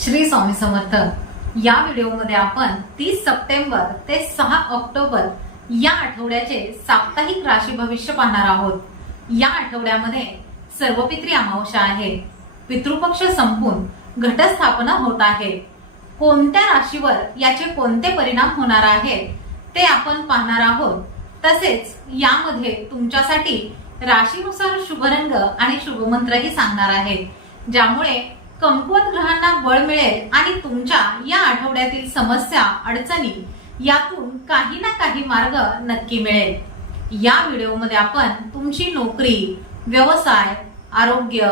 श्री स्वामी समर्थ या व्हिडिओमध्ये आपण तीस सप्टेंबर ते सहा ऑक्टोबर या आठवड्याचे साप्ताहिक राशी भविष्य पाहणार आहोत. या आठवड्यामध्ये सर्वपित्री अमावस्या आहे. पितृपक्ष संपून घटस्थापना होत आहे. कोणत्या राशीवर याचे कोणते परिणाम होणार आहेत ते आपण पाहणार आहोत. तसेच यामध्ये तुमच्यासाठी राशीनुसार शुभरंग आणि शुभमंत्रही सांगणार आहेत ज्यामुळे कमकुवत ग्रहांना बळ मिळेल आणि तुमच्या या आठवड्यातील समस्या अडचणी यातून काही ना काही मार्ग नक्की मिळेल. या व्हिडिओमध्ये आपण तुमची नोकरी व्यवसाय आरोग्य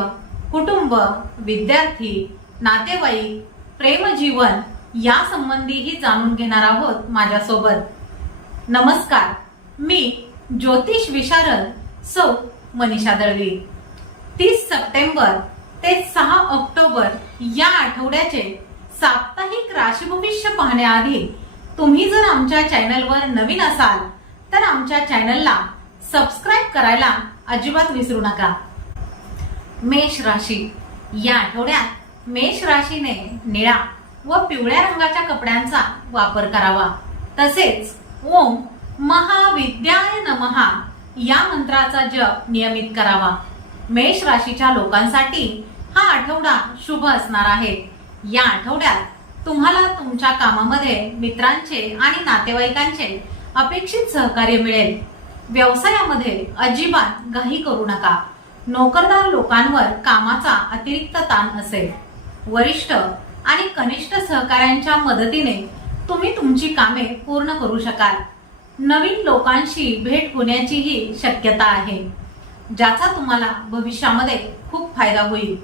कुटुंब विद्यार्थी नातेवाईक प्रेमजीवन या संबंधीही जाणून घेणार आहोत माझ्यासोबत. नमस्कार मी ज्योतिष विशारद सौ मनीषा दळवी. तीस सप्टेंबर ते सहा ऑक्टोबर या आठवड्याचे साप्ताहिक राशी भविष्य पाहण्याआधी तुम्ही जर आमच्या चॅनलवर नवीन असाल तर आमच्या चॅनलला सबस्क्राईब करायला अजिबात विसरू नका. मेष राशी. या आठवड्यात मेष राशीने निळा व पिवळ्या रंगाच्या कपड्यांचा वापर करावा. तसेच ओम महाविद्याय नमहा या मंत्राचा जप नियमित करावा. मेष राशीच्या लोकांसाठी हा आठवडा शुभ असणार आहे. या आठवड्यात तुम्हाला तुमच्या कामामध्ये मित्रांचे आणि नातेवाईकांचे अपेक्षित सहकार्य मिळेल. व्यवसायामध्ये अजिबात घाई करू नका. नोकरदार लोकांवर कामाचा अतिरिक्त ताण असेल. वरिष्ठ आणि कनिष्ठ सहकाऱ्यांच्या मदतीने तुम्ही तुमची कामे पूर्ण करू शकाल. नवीन लोकांशी भेट होण्याचीही शक्यता आहे. ज्याचा तुम्हाला भविष्यामध्ये खूप फायदा होईल.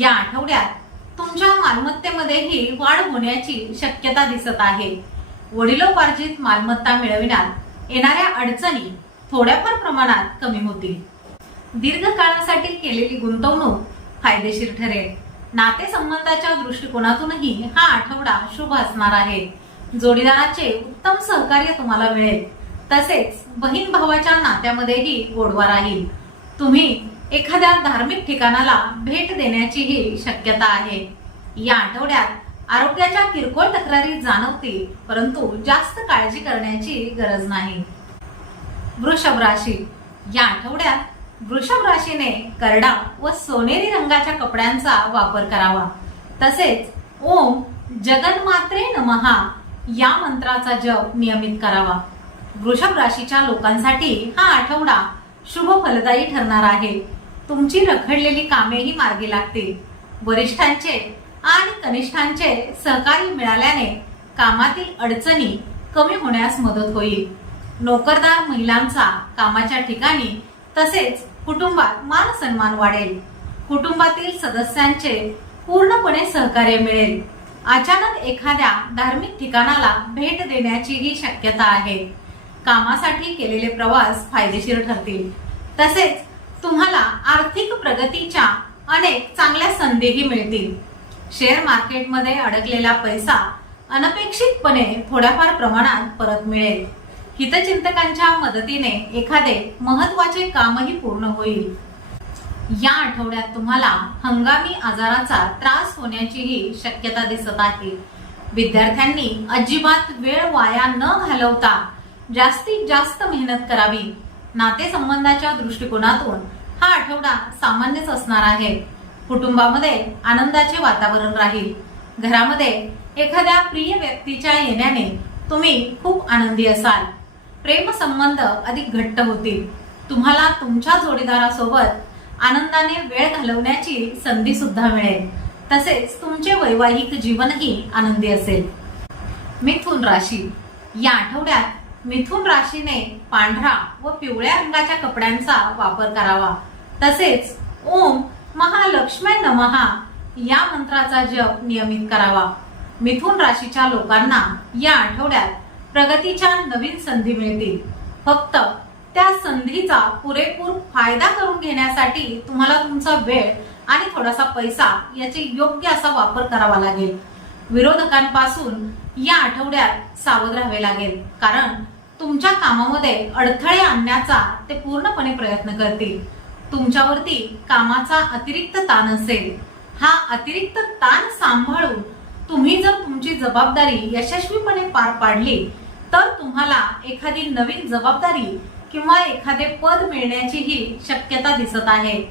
या आठवड्यात तुमच्या मालमत्तेमध्येही वाढ होण्याची शक्यता दिसत आहे. वडिलोपार्जित मालमत्ता मिळविण्यात येणाऱ्या अडचणी थोड्याफार प्रमाणात कमी होतील. दीर्घकाळासाठी केलेली गुंतवणूक फायदेशीर ठरेल. नातेसंबंधाच्या दृष्टिकोनातूनही हा आठवडा शुभ असणार आहे. जोडीदाराचे उत्तम सहकार्य तुम्हाला मिळेल. तसेच बहीण भावाच्या नात्यामध्येही गोडवा राहील. तुम्ही एखाद्या धार्मिक ठिकाणाला भेट देण्याचीही शक्यता आहे. या आठवड्यात आरोग्याच्या किरकोळ तक्रारी जाणवतील परंतु जास्त काळजी करण्याची गरज नाही. वृषभ राशी. या आठवड्यात वृषभ राशीने करडा व सोनेरी रंगाच्या कपड्यांचा वापर करावा. तसेच ओम जगन्मात्रे नमहा या मंत्राचा जप नियमित करावा. वृषभ राशीच्या लोकांसाठी हा आठवडा शुभ फलदायी ठरणार आहे. तुमची रखडलेली कामेही मार्गी लागतील. वरिष्ठांचे आणि कनिष्ठांचे सहकार्य मिळाल्याने कामातील अडचणी कमी होण्यास मदत होईल. नोकरदार महिलांचा कामाच्या ठिकाणी तसेच कुटुंबात मान सन्मान वाढेल. कुटुंबातील सदस्यांचे पूर्णपणे सहकार्य मिळेल. अचानक एखाद्या धार्मिक ठिकाणाला भेट देण्याचीही शक्यता आहे. कामासाठी केलेले प्रवास फायदेशीर ठरतील. तसेच तुम्हाला आर्थिक प्रगतीच्या अनेक चांगल्या संधीही मिळतील. शेअर मार्केटमध्ये अडकलेला पैसा अनपेक्षितपणे थोड्याफार प्रमाणात परत मिळेल. हितचिंतकांच्या मदतीने एखादे महत्त्वाचे कामही पूर्ण होईल. या आठवड्यात तुम्हाला हंगामी आजाराचा त्रास होण्याचीही शक्यता दिसत आहे. विद्यार्थ्यांनी अजिबात वेळ वाया न घालवता जास्तीत जास्त मेहनत करावी. नातेसंबंधाच्या दृष्टिकोनातून हा आठवडा सामान्यच असणार आहे. कुटुंबामध्ये आनंदाचे वातावरण राहील. घरामध्ये एखाद्या प्रिय व्यक्तीच्या येण्याने तुम्ही खूप आनंदी असाल. प्रेमसंबंध अधिक घट्ट होतील. तुम्हाला तुमच्या जोडीदारासोबत आनंदाने वेळ घालवण्याची संधी सुद्धा मिळेल. तसेच तुमचे वैवाहिक जीवनही आनंदी असेल. मिथुन राशी. या आठवड्यात मिथुन राशीने पांढरा व पिवळ्या रंगाच्या कपड्यांचा वापर करावा. तसेच ओम महालक्ष्मी नमहा या मंत्राचा जप नियमित करावा. मिथुन राशीच्या लोकांना या आठवड्यात प्रगतीच्या नवीन संधी मिळतील. फक्त त्या संधीचा पुरेपूर फायदा करून घेण्यासाठी तुम्हाला तुमचा वेळ आणि थोडासा पैसा याचे योग्य असा वापर करावा लागेल. विरोधकांपासून या आठवड्यात सावध राहावे लागेल. कारण तुमच्या कामामध्ये अडथळे आणण्याचा ते पूर्णपणे प्रयत्न करतील. तुमच्यावरती कामाचा अतिरिक्त ताण असेल. हा अतिरिक्त ताण सांभाळून तुम्ही जर तुमची जबाबदारी यशस्वीपणे पार पाडली तर तुम्हाला एखादी नवीन जबाबदारी किंवा एखादे पद मिळण्याचीही शक्यता दिसत आहे.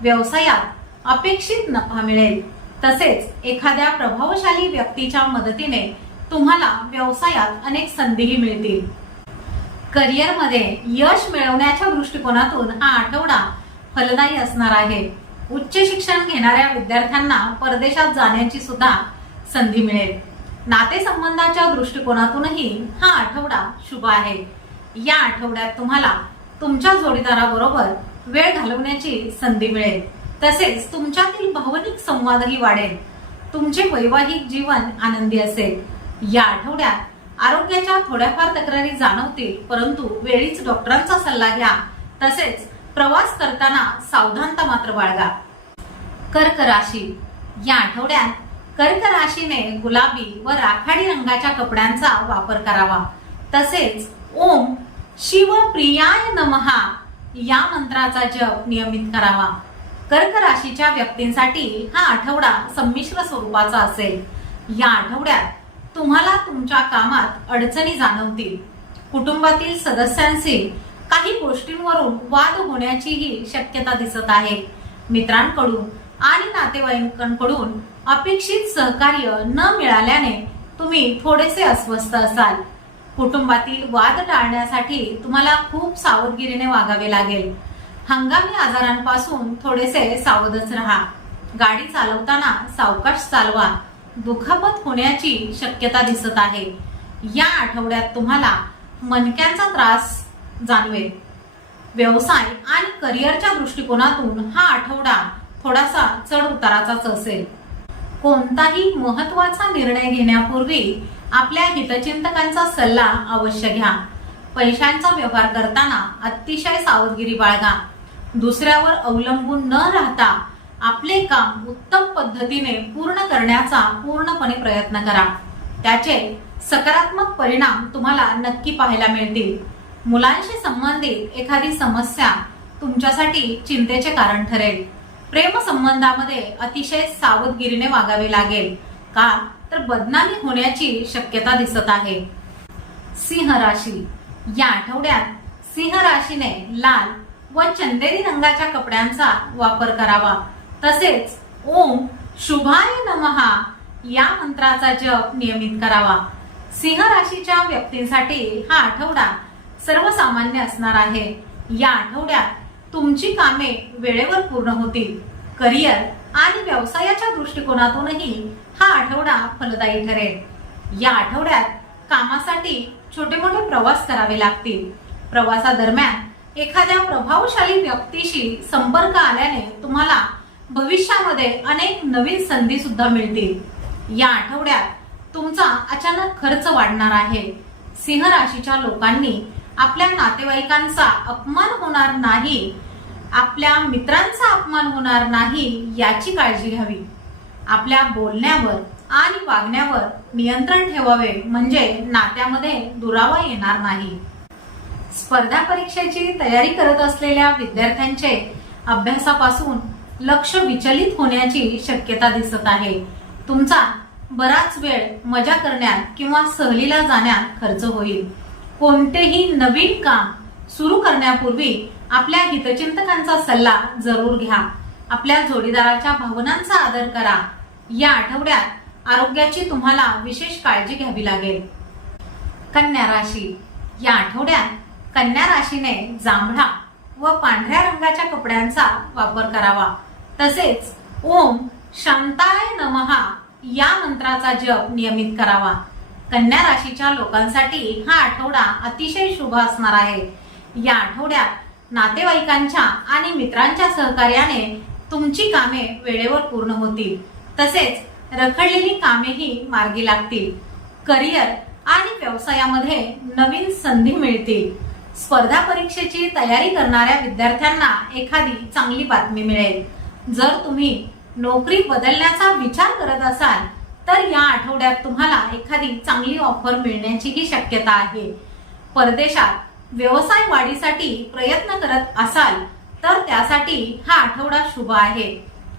व्यवसायात अपेक्षित नफा मिळेल. तसेच एखाद्या प्रभावशाली व्यक्तीच्या मदतीने तुम्हाला व्यवसायात अनेक संधीही मिळतील. करिअरमध्ये यश मिळवण्याच्या दृष्टिकोनातून हा आठवडा फलदायी असणार आहे. उच्च शिक्षण घेणाऱ्या विद्यार्थ्यांना परदेशात जाण्याची सुद्धा संधी मिळेल. नातेसंबंधाच्या दृष्टिकोनातूनही हा आठवडा शुभ आहे. या आठवड्यात तुम्हाला तुमच्या जोडीदाराबरोबर वेळ घालवण्याची संधी मिळेल. तसेच तुमच्यातील भावनिक संवादही वाढेल. तुमचे वैवाहिक जीवन आनंदी असेल. या आठवड्यात आरोग्याच्या थोड्याफार तक्रारी जाणवतील परंतु वेळीच डॉक्टरांचा सल्ला घ्या. तसेच प्रवास करताना सावधानता मात्र बाळगा. कर्क राशी. या आठवड्यात कर्क राशीने गुलाबी व राखाडी रंगाच्या कपड्यांचा वापर करावा. तसेच ओम शिव प्रियाय नमहा या मंत्राचा जप नियमित करावा. कर्क राशीच्या व्यक्तींसाठी हा आठवडा संमिश्र स्वरूपाचा असेल. या आठवड्यात तुम्हाला तुमच्या कामात अडचणी जाणवतील. कुटुंबातील सदस्यांशी काही गोष्टींवरून वाद होण्याचीही शक्यता दिसत आहे. मित्रांकडून आणि नातेवाईकांकडून अपेक्षित सहकार्य न मिळाल्याने तुम्ही थोडेसे अस्वस्थ असाल. कुटुंबातील वाद टाळण्यासाठी तुम्हाला खूप सावधगिरीने वागावे लागेल. हंगामी आजारांपासून थोडेसे सावधच राहा. गाडी चालवताना सावकाश चालवा. दुखापत होण्याची शक्यता दिसत आहे. या आठवड्यात तुम्हाला मणक्यांचा त्रास जाणवेल. व्यवसाय आणि करिअरच्या दृष्टिकोनातून हा आठवडा थोडासा चढ उताराचाच असेल. कोणताही महत्त्वाचा निर्णय घेण्यापूर्वी आपल्या हितचिंतकांचा सल्ला अवश्य घ्या. पैशांचा व्यवहार करताना अतिशय सावधगिरी बाळगा. दुसऱ्यावर अवलंबून न राहता आपले काम उत्तम पद्धतीने पूर्ण करण्याचा पूर्णपणे प्रयत्न करा. त्याचे सकारात्मक परिणाम तुम्हाला नक्की पाहायला मिळतील. मुलांशी संबंधित एखादी समस्या तुमच्यासाठी चिंतेचे कारण ठरेल. प्रेम संबंधामध्ये अतिशय सावधगिरीने वागावे लागेल. का? तर बदनामी होण्याची शक्यता दिसत आहे. सिंह राशी. या आठवड्यात सिंह राशीने लाल व चंदेरी रंगाच्या कपड्यांचा वापर करावा. तसेच ओम शुभाय नमहा या मंत्राचा जप नियमित करावा. सिंह राशीच्या व्यक्तींसाठी हा आठवडा सर्वसामान्य असणार आहे. या आठवड्यात तुमची कामे वेळेवर पूर्ण होतील. करिअर आणि व्यवसायाच्या दृष्टिकोनातूनही हा आठवडा फलदायी ठरेल. या आठवड्यात कामासाठी छोटे मोठे प्रवास करावे लागतील. प्रवासादरम्यान एखाद्या प्रभावशाली व्यक्तीशी संपर्क आल्याने तुम्हाला भविष्यामध्ये अनेक नवीन संधी सुद्धा मिळतील. या आठवड्यात तुमचा अचानक खर्च वाढणार आहे. सिंह राशीच्या लोकांनी आपल्या नातेवाईकांचा अपमान होणार नाही आपल्या मित्रांचा अपमान होणार नाही याची काळजी घ्यावी. आपल्या बोलण्यावर आणि वागण्यावर नियंत्रण ठेवावे म्हणजे नात्यामध्ये दुरावा येणार नाही. स्पर्धा परीक्षेची तयारी करत असलेल्या विद्यार्थ्यांचे अभ्यासापासून लक्ष विचलित होण्याची शक्यता दिसत आहे. तुमचा बराच वेळ मजा करण्यात किंवा सहलीला जाण्यात खर्च होईल. कोणतेही नवीन काम सुरू करण्यापूर्वी आपल्या हितचिंतकांचा सल्ला जरूर घ्या. आपल्या जोडीदाराच्या भावनांचा आदर करा. या आठवड्यात आरोग्याची तुम्हाला विशेष काळजी घ्यावी लागेल. कन्या राशी. या आठवड्यात कन्या राशीने जांभळा व पांढऱ्या रंगाच्या कपड्यांचा वापर करावा. तसेच ओम शांताय नमहा या मंत्राचा जप नियमित करावा. कन्या राशीच्या लोकांसाठी हा आठवडा अतिशय शुभ असणार आहे. या आठवड्यात नातेवाईकांच्या आणि मित्रांच्या सहकार्याने तुमची कामे वेळेवर पूर्ण होतील. तसेच रखडलेली कामेही मार्गी लागतील. करिअर आणि व्यवसायामध्ये नवीन संधी मिळतील. स्पर्धा परीक्षेची तयारी करणाऱ्या विद्यार्थ्यांना एखादी चांगली बातमी मिळेल. जर तुम्ही नोकरी बदलण्याचा विचार करत असाल तर या आठवड्यात तुम्हाला एखादी चांगली ऑफर मिळण्याचीही शक्यता आहे. परदेशात व्यवसाय वाढीसाठी प्रयत्न करत असाल तर त्यासाठी हा आठवडा शुभ आहे.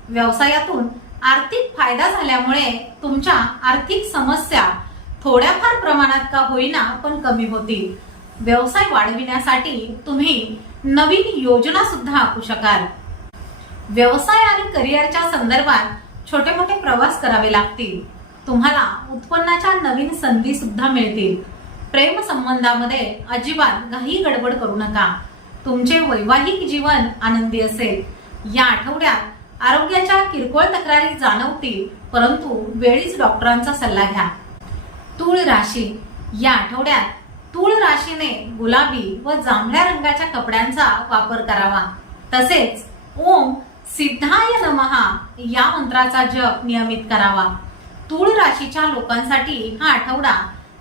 व्यवसायातून आर्थिक फायदा झाल्यामुळे तुमच्या आर्थिक समस्या थोड्याफार प्रमाणात का होईना पण कमी होतील. व्यवसाय वाढविण्यासाठी तुम्ही नवीन योजना सुद्धा आखू शकाल. व्यवसाय आणि करिअरच्या संदर्भात छोटे मोठे प्रवास करावे लागतील. तुम्हाला उत्पन्नाच्या नवीन संधी सुद्धा मिळतील. प्रेम संबंधामध्ये अजिबात काही गडबड करू नका. तुमचे वैवाहिक जीवन आनंदी असेल. या आठवड्यात आरोग्याच्या किरकोळ तक्रारी जाणवतील परंतु वेळीच डॉक्टरांचा सल्ला घ्या. तूळ राशी. या आठवड्यात तूळ राशीने गुलाबी व जांभळ्या रंगाच्या कपड्यांचा वापर करावा. तसेच ओम सिद्धाय नमहा या मंत्राचा जप नियमित करावा. तूळ राशीच्या लोकांसाठी हा आठवडा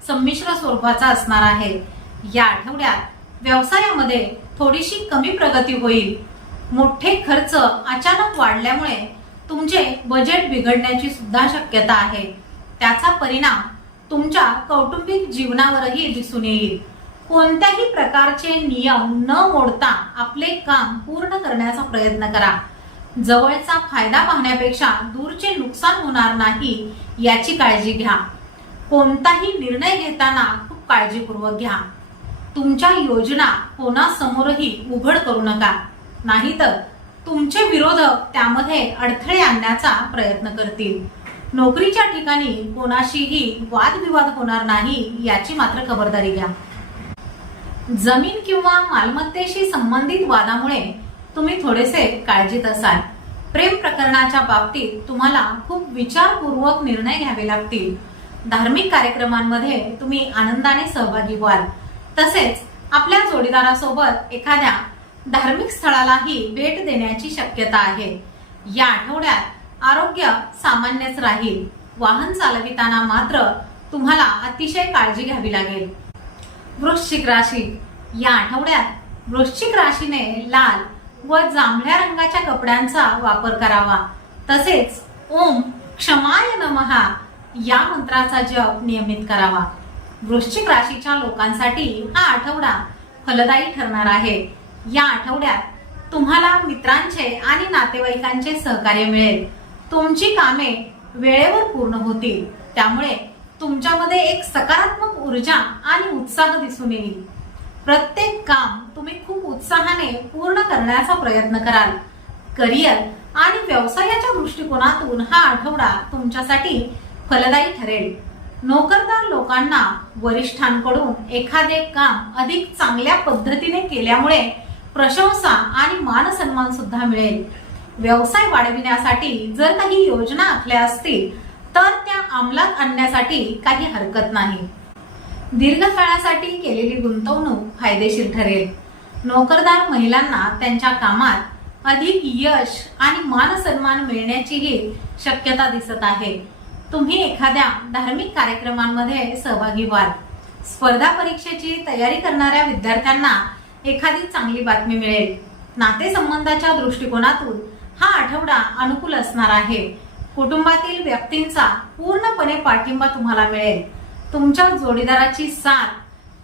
संमिश्र स्वरूपाचा असणार आहे. या आठवड्यात व्यवसायामध्ये थोडीशी कमी प्रगती होईल. मोठे खर्च अचानक वाढल्यामुळे तुमचे बजेट बिघडण्याची सुद्धा शक्यता आहे. त्याचा परिणाम तुमच्या कौटुंबिक जीवनावरही दिसून येईल. कोणत्याही प्रकारचे नियम न मोडता आपले काम पूर्ण करण्याचा प्रयत्न करा. जवळचा फायदा पाहण्यापेक्षा दूरचे नुकसान होणार नाही याची काळजी घ्या. कोणताही निर्णय घेताना खूप काळजीपूर्वक घ्या. तुमच्या योजना कोणासमोरही उघड करू नका. नाहीतर तुमचे विरोधक त्यामध्ये अडथळे आणण्याचा प्रयत्न करतील. नोकरीच्या ठिकाणी कोणाशीही वादविवाद होणार नाही याची मात्र खबरदारी घ्या. जमीन किंवा मालमत्तेशी संबंधित वादामुळे तुम्ही थोडेसे काळजीत असाल प्रेम प्रकरणाच्या बाबतीत तुम्हाला खूप विचारपूर्वक निर्णय घ्यावे लागतील. धार्मिक कार्यक्रमांमध्ये तुम्ही आनंदाने सहभागी व्हाल. तसेच आपल्या जोडीदारासोबत एखाद्या धार्मिक स्थळालाही भेट देण्याची शक्यता आहे. या आठवड्यात आरोग्य सामान्यच राहील. वाहन चालविताना मात्र तुम्हाला अतिशय काळजी घ्यावी लागेल. वृश्चिक राशी. या आठवड्यात वृश्चिक राशीने लाल व जांभळ्या रंगाच्या कपड्यांचा वापर करावा. तसेच ओम क्षमाय नमहा या मंत्राचा जप नियमित करावा. वृश्चिक राशीच्या लोकांसाठी हा आठवडा फलदायी ठरणार आहे. या आठवड्यात तुम्हाला मित्रांचे आणि नातेवाईकांचे सहकार्य मिळेल. तुमची कामे वेळेवर पूर्ण होतील. त्यामुळे तुमच्यामध्ये एक सकारात्मक ऊर्जा आणि उत्साह दिसून येईल. प्रत्येक काम तुम्ही खूप उत्साहाने पूर्ण करण्याचा प्रयत्न कराल. करिअर आणि व्यवसायाच्या दृष्टिकोनातून हा आठवडा तुमच्यासाठी फलदायी ठरेल. नोकरदार लोकांना वरिष्ठांकडून एखादे काम अधिक चांगल्या पद्धतीने केल्यामुळे प्रशंसा आणि मानसन्मान सुद्धा मिळेल. व्यवसाय वाढविण्यासाठी जर काही योजना आखल्या असतील तर त्या अंमलात आणण्यासाठी काही हरकत नाही. दीर्घकाळासाठी केलेली गुंतवणूक फायदेशीर ठरेल. नोकरदार महिलांना त्यांच्या कामात अधिक यश आणि मान सन्मान मिळण्याचीही शक्यता दिसत आहे. तुम्ही एखाद्या धार्मिक कार्यक्रमांमध्ये सहभागी व्हाल. स्पर्धा परीक्षेची तयारी करणाऱ्या विद्यार्थ्यांना एखादी चांगली बातमी मिळेल. नातेसंबंधाच्या दृष्टिकोनातून हा आठवडा अनुकूल असणार आहे. कुटुंबातील व्यक्तींचा पूर्णपणे पाठिंबा तुम्हाला मिळेल. तुमच्या जोडीदाराची साथ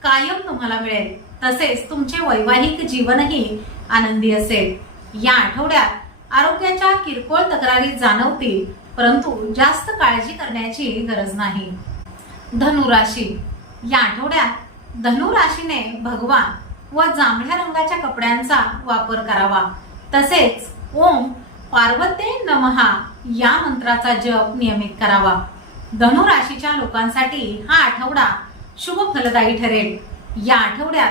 कायम तुम्हाला मिळेल. तसेच तुमचे वैवाहिक जीवनही आनंदी असेल. या आठवड्यात आरोग्याच्या किरकोळ तक्रारी जाणवतील परंतु जास्त काळजी करण्याची गरज नाही. धनुराशी. या आठवड्यात धनुराशीने भगवान व जांभळ्या रंगाच्या कपड्यांचा वापर करावा. तसेच ओम पार्वते नमहा या मंत्राचा जप नियमित करावा. धनुराशीच्या लोकांसाठी हा आठवडा शुभ फलदायी ठरेल. या आठवड्यात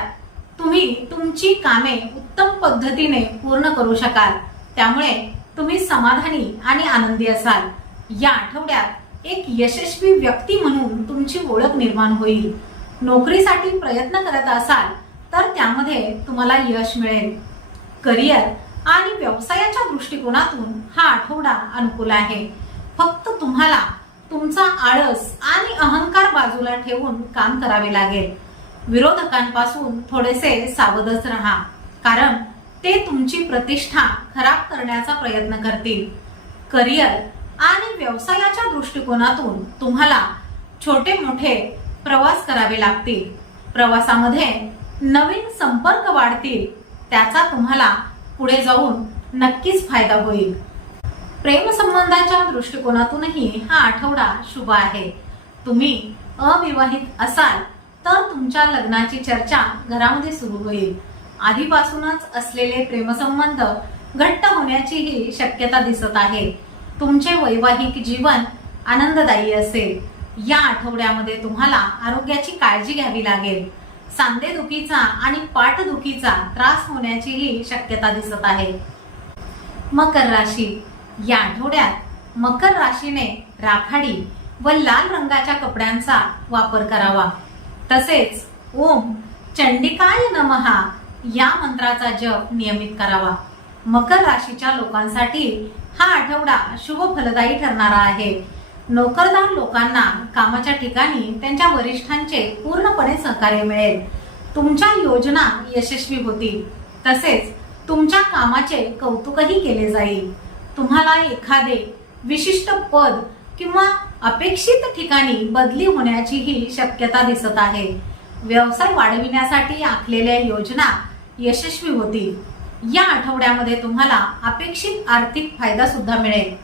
तुम्ही तुमची कामे उत्तम पद्धतीने पूर्ण करू शकाल. त्यामुळे तुम्ही समाधानी आणि आनंदी असाल. या आठवड्यात एक यशस्वी व्यक्ती म्हणून तुमची ओळख निर्माण होईल. नोकरीसाठी प्रयत्न करत असाल तर त्यामध्ये तुम्हाला यश मिळेल. करिअर आणि व्यवसायाच्या दृष्टिकोनातून हा आठवडा अनुकूल आहे. फक्त तुम्हाला तुमचा आळस आणि अहंकार बाजूला ठेवून काम करावे लागेल. विरोधकांपासून थोडेसे सावधच राहा. कारण ते तुमची प्रतिष्ठा खराब करण्याचा प्रयत्न करतील. करिअर आणि व्यवसायाच्या दृष्टिकोनातून तुम्हाला छोटे मोठे प्रवास करावे लागतील. प्रवासामध्ये नवीन संपर्क वाढतील. त्याचा तुम्हाला पुढे जाऊन नक्कीच फायदा होईल. प्रेमसंबंधाच्या दृष्टिकोनातूनही हा आठवडा शुभ आहे. तुम्ही अविवाहित असाल तर तुमच्या लग्नाची चर्चा घरामध्ये सुरू होईल. आधीपासूनच असलेले प्रेमसंबंध घट्ट होण्याचीही शक्यता दिसत आहे. तुमचे वैवाहिक जीवन आनंददायी असेल. या आठवड्यामध्ये तुम्हाला आरोग्याची काळजी घ्यावी लागेल. सांधेदुखीचा आणि पाठदुखीचा त्रास होण्याचीही शक्यता दिसत आहे. मकर राशी. या आठवड्यात मकर राशीने राखाडी व लाल रंगाच्या कपड्यांचा वापर करावा. तसेच ओम चंडिकाय नमहा या मंत्राचा जप नियमित करावा. मकर राशीच्या लोकांसाठी हा आठवडा शुभ फलदायी ठरणारा आहे. नोकरदार लोकांना कामाच्या ठिकाणी त्यांच्या वरिष्ठांचे पूर्णपणे सहकार्य मिळेल. तुमच्या योजना यशस्वी होतील. तसेच तुमच्या कामाचे कौतुकही केले जाईल. तुम्हाला एखादे विशिष्ट पद किंवा अपेक्षित ठिकाणी बदली होण्याचीही शक्यता दिसत आहे. व्यवसाय वाढविण्यासाठी आखलेल्या योजना यशस्वी होतील. या आठवड्यामध्ये तुम्हाला अपेक्षित आर्थिक फायदा सुद्धा मिळेल.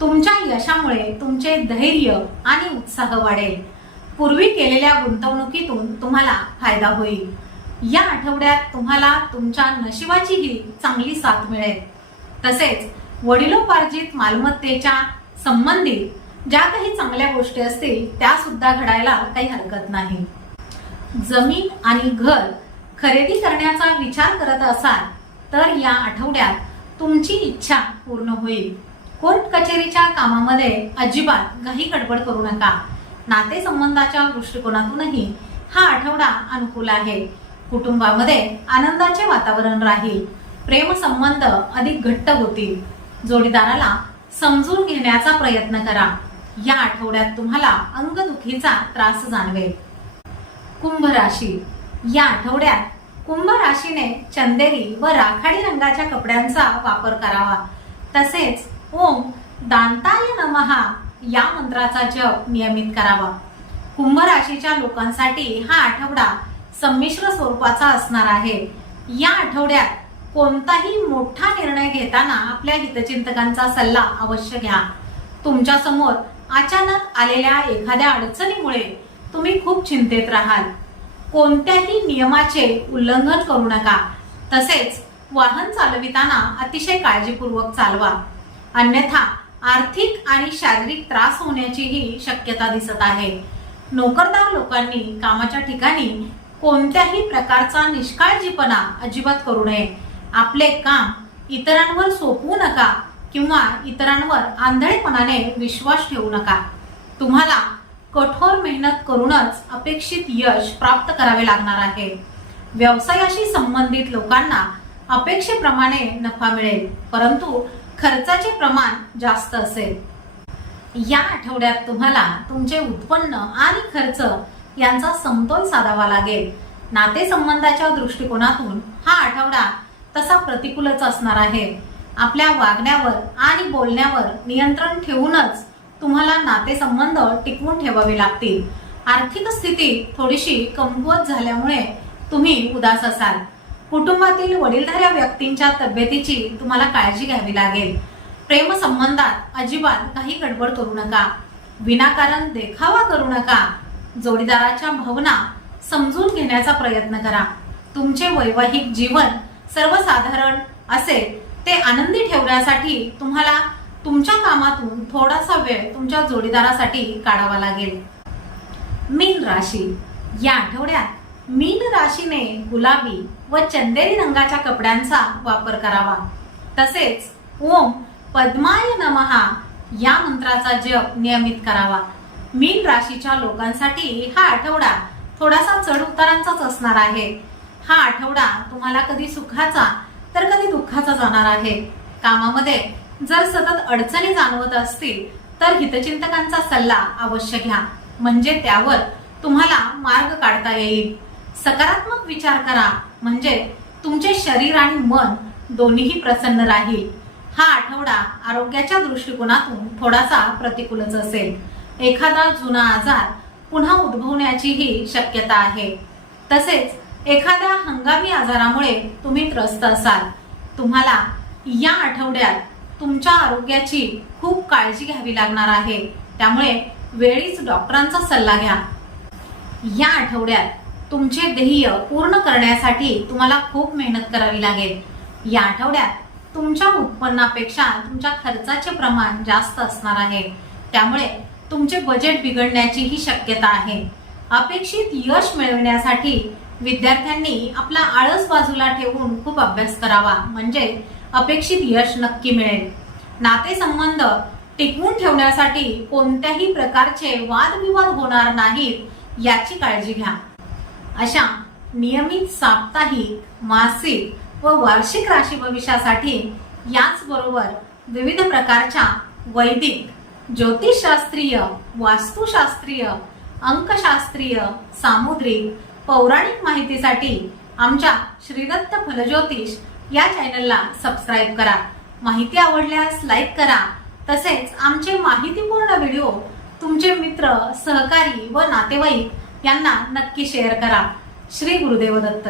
तुमच्या यशामुळे तुमचे धैर्य आणि उत्साह वाढेल. पूर्वी केलेल्या गुंतवणुकीतून तुम्हाला फायदा होईल. या आठवड्यात तुम्हाला तुमच्या नशिबाचीही चांगली साथ मिळेल. तसेच वडिलोपार्जित मालमत्तेच्या संबंधित ज्या काही चांगल्या गोष्टी असतील त्या सुद्धा घडायला काही हरकत नाही. जमीन आणि घर खरेदी करण्याचा विचार करत असाल तर या आठवड्यात तुमची इच्छा पूर्ण होईल. कोर्ट कचेरीच्या कामामध्ये अजिबात घाई गडबड करू नका. नातेसंबंधाच्या दृष्टिकोनातूनही हा आठवडा अनुकूल आहे. कुटुंबामध्ये आनंदाचे वातावरण राहील. प्रेम संबंध अधिक घट्ट होतील. जोडीदाराला समजून घेण्याचा प्रयत्न करा. या आठवड्यात तुम्हाला अंगदुखीचा त्रास जाणवेल. कुंभ राशी. या आठवड्यात कुंभ राशीने चंदेरी व राखाडी रंगाच्या कपड्यांचा वापर करावा. तसेच ओम दांताय नमहा या मंत्राचा जप नियमित करावा. कुंभ राशीच्या लोकांसाठी हा आठवडा संमिश्र स्वरूपाचा असणार आहे. या आठवड्यात कोणताही मोठा निर्णय घेताना आपल्या हितचिंतकांचा सल्ला अवश्य घ्या. तुमच्यासमोर अचानक आलेल्या एखाद्या अडचणीमुळे तुम्ही खूप चिंतेत राहाल. कोणत्याही नियमाचे उल्लंघन करू नका. तसेच वाहन चालविताना अतिशय काळजीपूर्वक चालवा. अन्यथा आर्थिक आणि शारीरिक त्रास होण्याचीही शक्यता दिसत आहे. नोकरदार लोकांनी कामाच्या ठिकाणी कोणत्याही प्रकारचा निष्काळजीपणा अजिबात करू नये. आपले काम इतरांवर सोपवू नका. किंवा इतरांवर आंधळेपणाने विश्वास ठेवू नका. तुम्हाला कठोर मेहनत करूनच अपेक्षित यश प्राप्त करावे लागणार आहे. व्यवसायाशी संबंधित लोकांना अपेक्षेप्रमाणे नफा मिळेल परंतु खर्चाचे प्रमाण जास्त असेल. या आठवड्यात तुम्हाला तुमचे उत्पन्न आणि खर्च यांचा समतोल साधावा लागेल. नातेसंबंधाच्या दृष्टिकोनातून हा आठवडा तसा प्रतिकूलच असणार आहे. आपल्या वागण्यावर आणि बोलण्यावर नियंत्रण ठेवूनच तुम्हाला नातेसंबंध टिकवून ठेवावे लागतील. आर्थिक स्थिती थोडीशी कमकुवत झाल्यामुळे तुम्ही उदास असाल. कुटुंबातील वडीलधाऱ्या व्यक्तींच्या तब्येतीची तुम्हाला काळजी घ्यावी लागेल. प्रेमसंबंधात अजिबात काही गडबड करू नका. विनाकारण देखावा करू नका. जोडीदाराच्या भावना समजून घेण्याचा प्रयत्न करा. तुमचे वैवाहिक जीवन सर्वसाधारण असेल ते आनंदी ठेवण्यासाठी तुम्हाला तुमच्या कामातून थोडासा वेळ तुमच्या जोडीदारासाठी काढावा लागेल. मीन राशी. या आठवड्यात मीन राशीने गुलाबी व चंदेरी रंगाच्या कपड्यांचा वापर करावा. तसेच ओम पद्माय नमहा या मंत्राचा जप नियमित करावा. मीन राशीच्या लोकांसाठी हा आठवडा थोडासा चढ उतारांचाच असणार आहे. हा आठवडा तुम्हाला कधी सुखाचा तर कधी दुःखाचा जाणार आहे? कामामध्ये जर सतत अडचणी जाणवत असतील तर हितचिंतकांचा सल्ला अवश्य घ्या. म्हणजे त्यावर तुम्हाला मार्ग काढता येईल. सकारात्मक विचार करा. म्हणजे तुमचे शरीर आणि मन दोन्हीही प्रसन्न राहील. हा आठवडा आरोग्याच्या दृष्टिकोनातून थोडासा प्रतिकूलच असेल. एखादा जुना आजार पुन्हा उद्भवण्याचीही शक्यता आहे. तसेच एखाद्या हंगामी आजारामुळे तुम्ही त्रस्त असाल. तुम्हाला या आठवड्यात तुमच्या आरोग्याची खूप काळजी घ्यावी लागणार आहे. त्यामुळे वेळीच डॉक्टरांचा सल्ला घ्या. या आठवड्यात तुमचे ध्येय पूर्ण करण्यासाठी तुम्हाला खूप मेहनत करावी लागेल. या आठवड्यात तुमच्या उत्पन्नापेक्षा तुमच्या खर्चाचे प्रमाण जास्त असणार आहे. त्यामुळे तुमचे बजेट बिघडण्याचीही शक्यता आहे. अपेक्षित यश मिळवण्यासाठी विद्यार्थ्यांनी आपला आळस बाजूला ठेवून खूप अभ्यास करावा. म्हणजे अपेक्षित यश नक्की मिळेल. नातेसंबंध टिकवून ठेवण्यासाठी कोणत्याही प्रकारचे वादविवाद होणार नाहीत याची काळजी घ्या. अशा नियमित साप्ताहिक मासिक व वार्षिक राशी भविष्यासाठी याचबरोबर विविध प्रकारच्या वैदिक ज्योतिषशास्त्रीय वास्तुशास्त्रीय अंकशास्त्रीय सामुद्रिक पौराणिक माहितीसाठी आमच्या श्रीदत्त फलज्योतिष या चॅनलला सबस्क्राईब करा. माहिती आवडल्यास लाईक करा. तसेच आमचे माहितीपूर्ण व्हिडिओ तुमचे मित्र सहकारी व नातेवाईक यांना नक्की शेअर करा. श्री गुरुदेव दत्त.